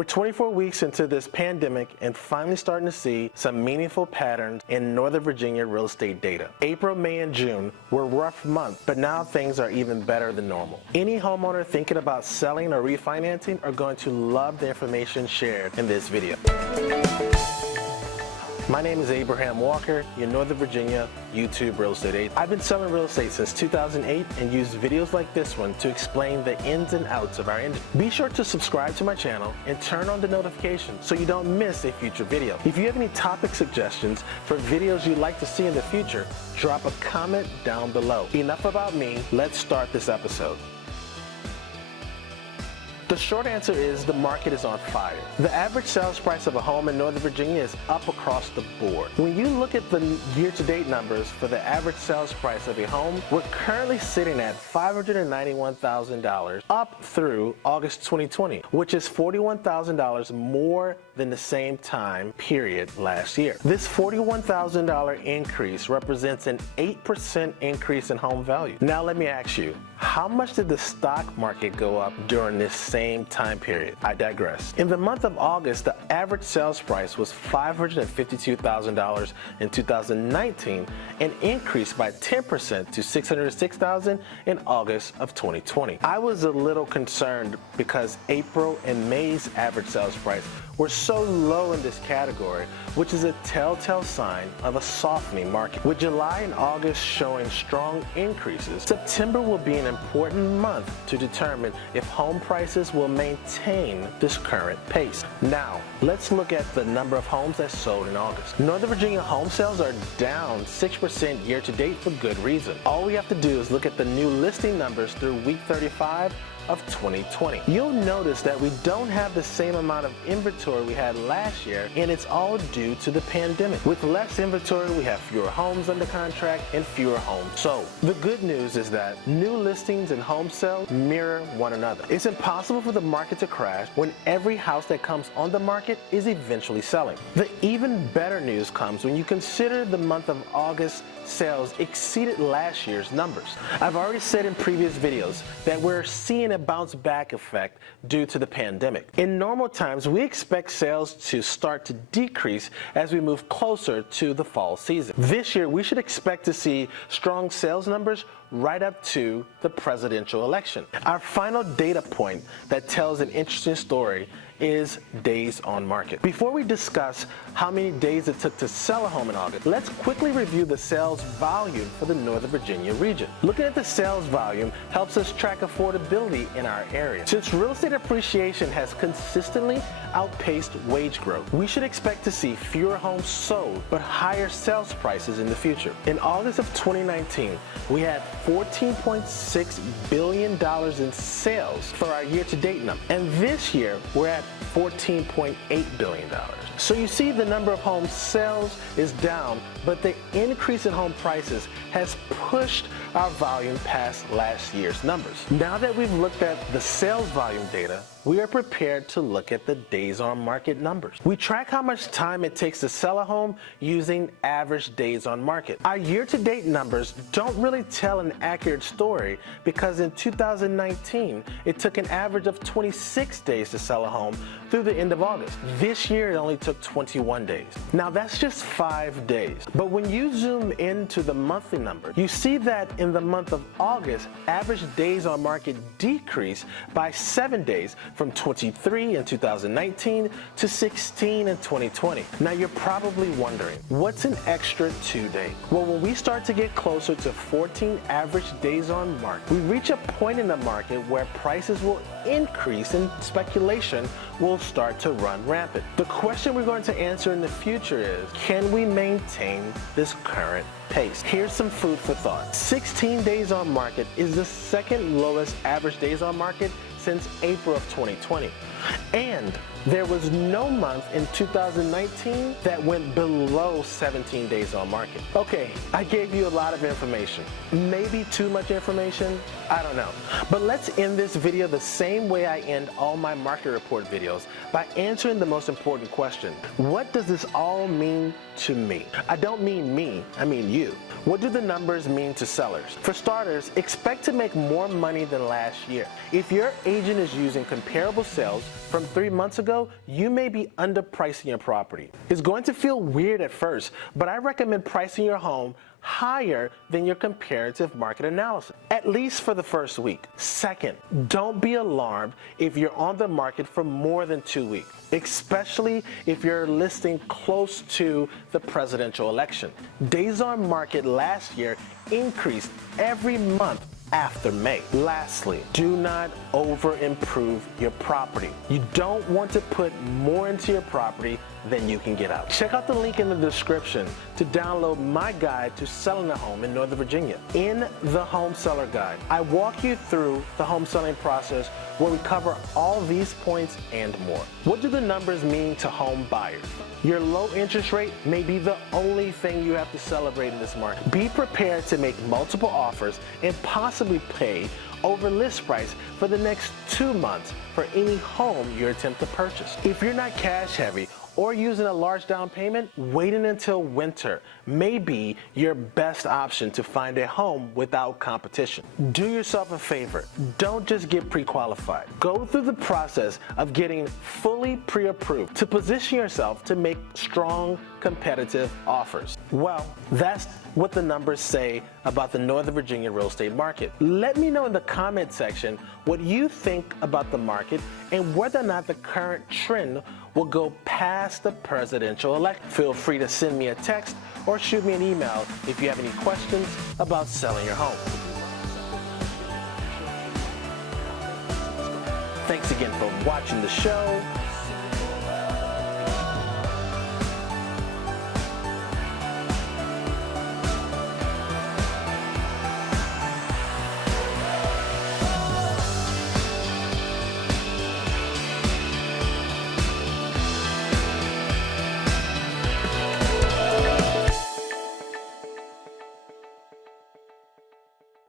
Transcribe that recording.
We're 24 weeks into this pandemic and finally starting to see some meaningful patterns in Northern Virginia real estate data. April, May, and June were rough months, but now things are even better than normal. Any homeowner thinking about selling or refinancing are going to love the information shared in this video. My name is Abraham Walker, your Northern Virginia YouTube real estate agent. I've been selling real estate since 2008 and use videos like this one to explain the ins and outs of our industry. Be sure to subscribe to my channel and turn on the notifications so you don't miss a future video. If you have any topic suggestions for videos you'd like to see in the future, drop a comment down below. Enough about me, let's start this episode. The short answer is the market is on fire. The average sales price of a home in Northern Virginia is up across the board. When you look at the year-to-date numbers for the average sales price of a home, we're currently sitting at $591,000 up through August 2020, which is $41,000 more than the same time period last year. This $41,000 increase represents an 8% increase in home value. Now let me ask you, how much did the stock market go up during this same time period? I digress. In the month of August, the average sales price was $552,000 in 2019 and increased by 10% to $606,000 in August of 2020. I was a little concerned because April and May's average sales price were so low in this category, which is a telltale sign of a softening market. With July and August showing strong increases, September will be an important month to determine if home prices will maintain this current pace. Now, let's look at the number of homes that sold in August. Northern Virginia home sales are down 6% year to date for good reason. All we have to do is look at the new listing numbers through week 35 of 2020. You'll notice that we don't have the same amount of inventory we had last year, and it's all due to the pandemic. With less inventory, we have fewer homes under contract and fewer homes sold. The good news is that new listings and home sales mirror one another. It's impossible for the market to crash when every house that comes on the market is eventually selling. The even better news comes when you consider the month of August sales exceeded last year's numbers. I've already said in previous videos that we're seeing a bounce back effect due to the pandemic. In normal times, we expect sales to start to decrease as we move closer to the fall season. This year, we should expect to see strong sales numbers right up to the presidential election. Our final data point that tells an interesting story is days on market. Before we discuss how many days it took to sell a home in August, let's quickly review the sales volume for the Northern Virginia region. Looking at the sales volume helps us track affordability in our area. Since real estate appreciation has consistently outpaced wage growth, we should expect to see fewer homes sold but higher sales prices in the future. In August of 2019, we had $14.6 billion in sales for our year-to-date number, and this year we're at $14.8 billion. So you see the number of home sales is down, but the increase in home prices has pushed our volume past last year's numbers. Now that we've looked at the sales volume data, we are prepared to look at the days on market numbers. We track how much time it takes to sell a home using average days on market. Our year-to-date numbers don't really tell an accurate story because in 2019, it took an average of 26 days to sell a home through the end of August. This year, it only took 21 days. Now, that's just 5 days. But when you zoom into the monthly number, you see that in the month of August, average days on market decreased by 7 days from 23 in 2019 to 16 in 2020. Now you're probably wondering, what's an extra 2 days? Well, when we start to get closer to 14 average days on market, we reach a point in the market where prices will increase and speculation will start to run rampant. The question we're going to answer in the future is, can we maintain this current pace? Here's some food for thought. 16 days on market is the second lowest average days on market since April of 2020. And there was no month in 2019 that went below 17 days on market. Okay, I gave you a lot of information. Maybe too much information? I don't know. But let's end this video the same way I end all my market report videos, by answering the most important question. What does this all mean to me? I don't mean me, I mean you. What do the numbers mean to sellers? For starters, expect to make more money than last year. If your agent is using comparable sales from 3 months ago, you may be underpricing your property. It's going to feel weird at first, but I recommend pricing your home higher than your comparative market analysis, at least for the first week. Second, don't be alarmed if you're on the market for more than 2 weeks, especially if you're listing close to the presidential election. Days on market last year increased every month after May. Lastly, do not over-improve your property. You don't want to put more into your property than you can get out. Check out the link in the description to download my guide to selling a home in Northern Virginia. In the Home Seller Guide, I walk you through the home selling process where we cover all these points and more. What do the numbers mean to home buyers? Your low interest rate may be the only thing you have to celebrate in this market. Be prepared to make multiple offers and possibly pay over list price for the next 2 months for any home you attempt to purchase. If you're not cash heavy or using a large down payment, waiting until winter may be your best option to find a home without competition. Do yourself a favor. Don't just get pre-qualified. Go through the process of getting fully pre-approved to position yourself to make strong, competitive offers. Well, that's what the numbers say about the Northern Virginia real estate market. Let me know in the comment section what you think about the market and whether or not the current trend will go past the presidential election. Feel free to send me a text or shoot me an email if you have any questions about selling your home. Thanks again for watching the show.